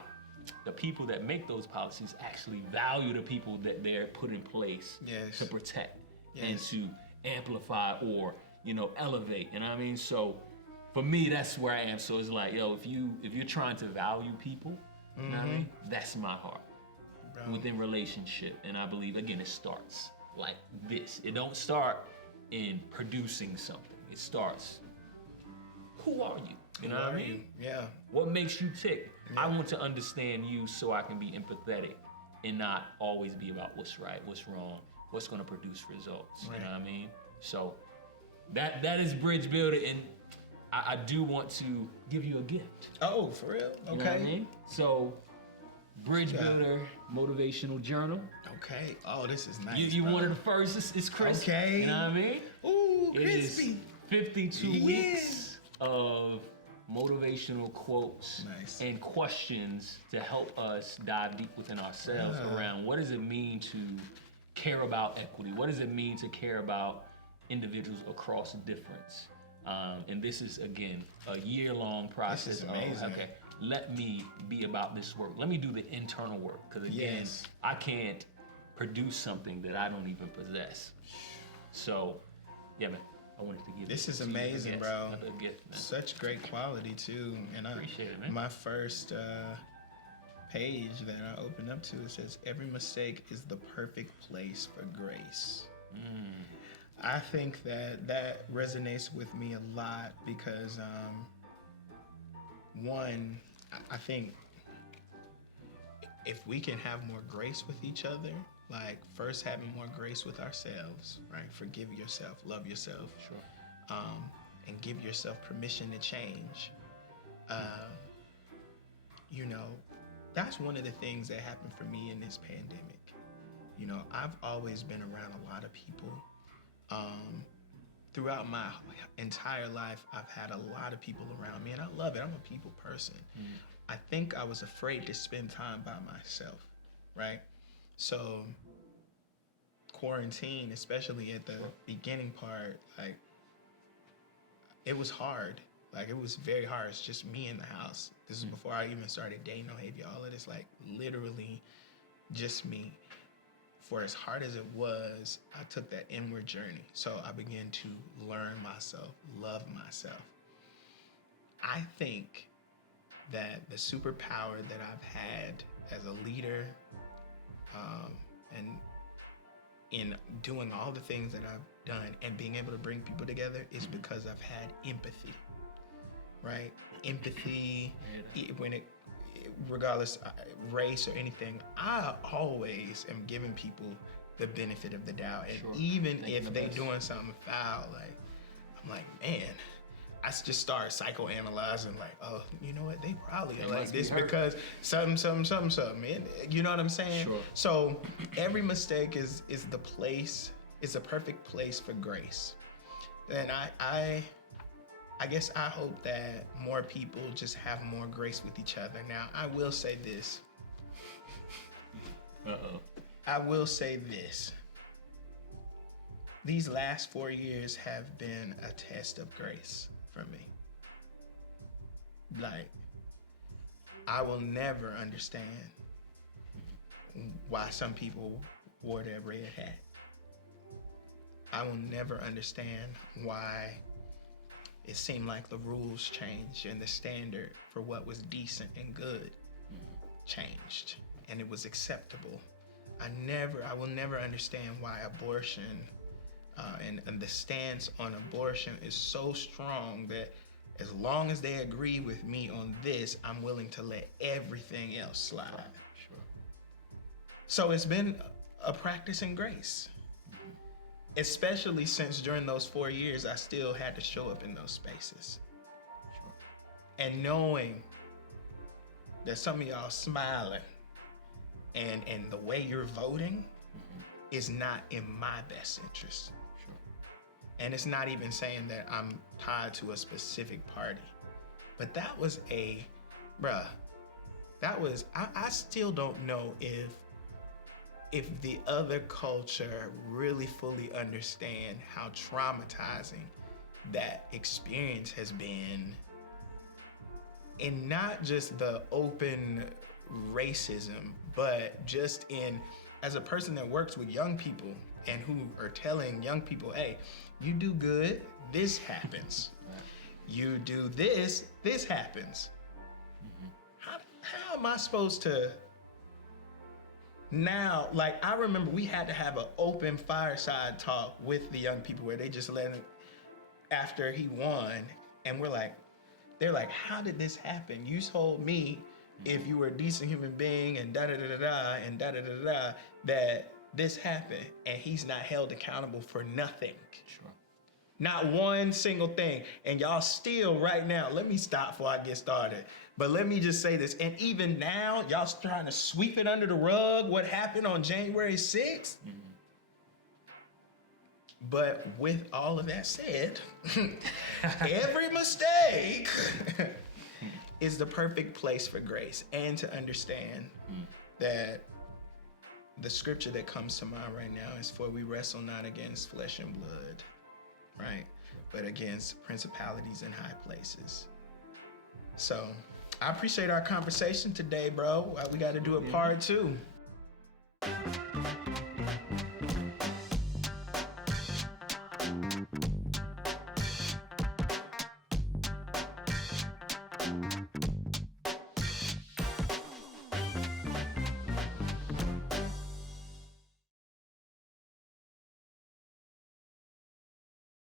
The people that make those policies actually value the people that they're put in place to protect and to amplify or, elevate. You know what I mean? So for me, that's where I am. So it's like, if you're trying to value people, you know what I mean? That's my heart within relationship. And I believe, again, it starts like this. It don't start in producing something. It starts, who are you? You know what I mean? Yeah. What makes you tick? I want to understand you so I can be empathetic and not always be about what's right, what's wrong, what's going to produce results. You know what I mean? So that is bridge building, and I do want to give you a gift. Oh, for real? Okay. You know what I mean? So bridge builder motivational journal. Okay. Oh, this is nice. You one of the first. It's crispy. Okay. You know what I mean? Ooh, crispy. It is 52 weeks of motivational quotes and questions to help us dive deep within ourselves around what does it mean to care about equity? What does it mean to care about individuals across difference? And this is, again, a year-long process. This is amazing. Okay, let me be about this work. Let me do the internal work. Because, again, I can't produce something that I don't even possess. So, yeah, man. I wanted to give this is amazing, bro. Gift, such great quality too, and I appreciate it, man. My first page that I opened up to, it says, "Every mistake is the perfect place for grace." I think that resonates with me a lot because, one, I think if we can have more grace with each other. Like, first having more grace with ourselves, right? Forgive yourself, love yourself. Sure. And give yourself permission to change. That's one of the things that happened for me in this pandemic. I've always been around a lot of people. Throughout my entire life, I've had a lot of people around me, and I love it. I'm a people person. I think I was afraid to spend time by myself, right? So quarantine, especially at the beginning part, like, it was hard. Like, it was very hard. It's just me in the house. This is before I even started dating, no behavior, all of this, like, literally just me. For as hard as it was, I took that inward journey. So I began to learn myself, love myself. I think that the superpower that I've had as a leader, and in doing all the things that I've done and being able to bring people together is because I've had empathy, right? Empathy, regardless race or anything, I always am giving people the benefit of the doubt. And even if they doing something foul, like, I'm like, man, I just start psychoanalyzing, like, oh, you know what? They probably are like this because something. And, you know what I'm saying? Sure. So every mistake is the place, is a perfect place for grace. And I guess I hope that more people just have more grace with each other. Now, I will say this. I will say this. These last 4 years have been a test of grace for me. Like, I will never understand why some people wore their red hat. I will never understand why it seemed like the rules changed and the standard for what was decent and good changed, and it was acceptable. I will never understand why abortion and the stance on abortion is so strong that as long as they agree with me on this, I'm willing to let everything else slide. Sure. So it's been a practice in grace. Especially since during those 4 years, I still had to show up in those spaces. Sure. And knowing that some of y'all smiling and the way you're voting is not in my best interest. Sure. And it's not even saying that I'm tied to a specific party. But that was I still don't know if the other culture really fully understand how traumatizing that experience has been, in not just the open racism, but just in, as a person that works with young people and who are telling young people, hey, you do good, this happens. You do this happens. How am I supposed to now? Like, I remember we had to have an open fireside talk with the young people where they just let him, after he won, and they're like, how did this happen? You told me if you were a decent human being and da-da-da-da-da, that this happened, and he's not held accountable for nothing. Sure. Not one single thing. And y'all still right now, let me stop before I get started. But let me just say this. And even now, y'all trying to sweep it under the rug, what happened on January 6th. But with all of that said, every mistake is the perfect place for grace. And to understand that the scripture that comes to mind right now is, for we wrestle not against flesh and blood, right? But against principalities in high places. So I appreciate our conversation today, bro. We got to do a part 2.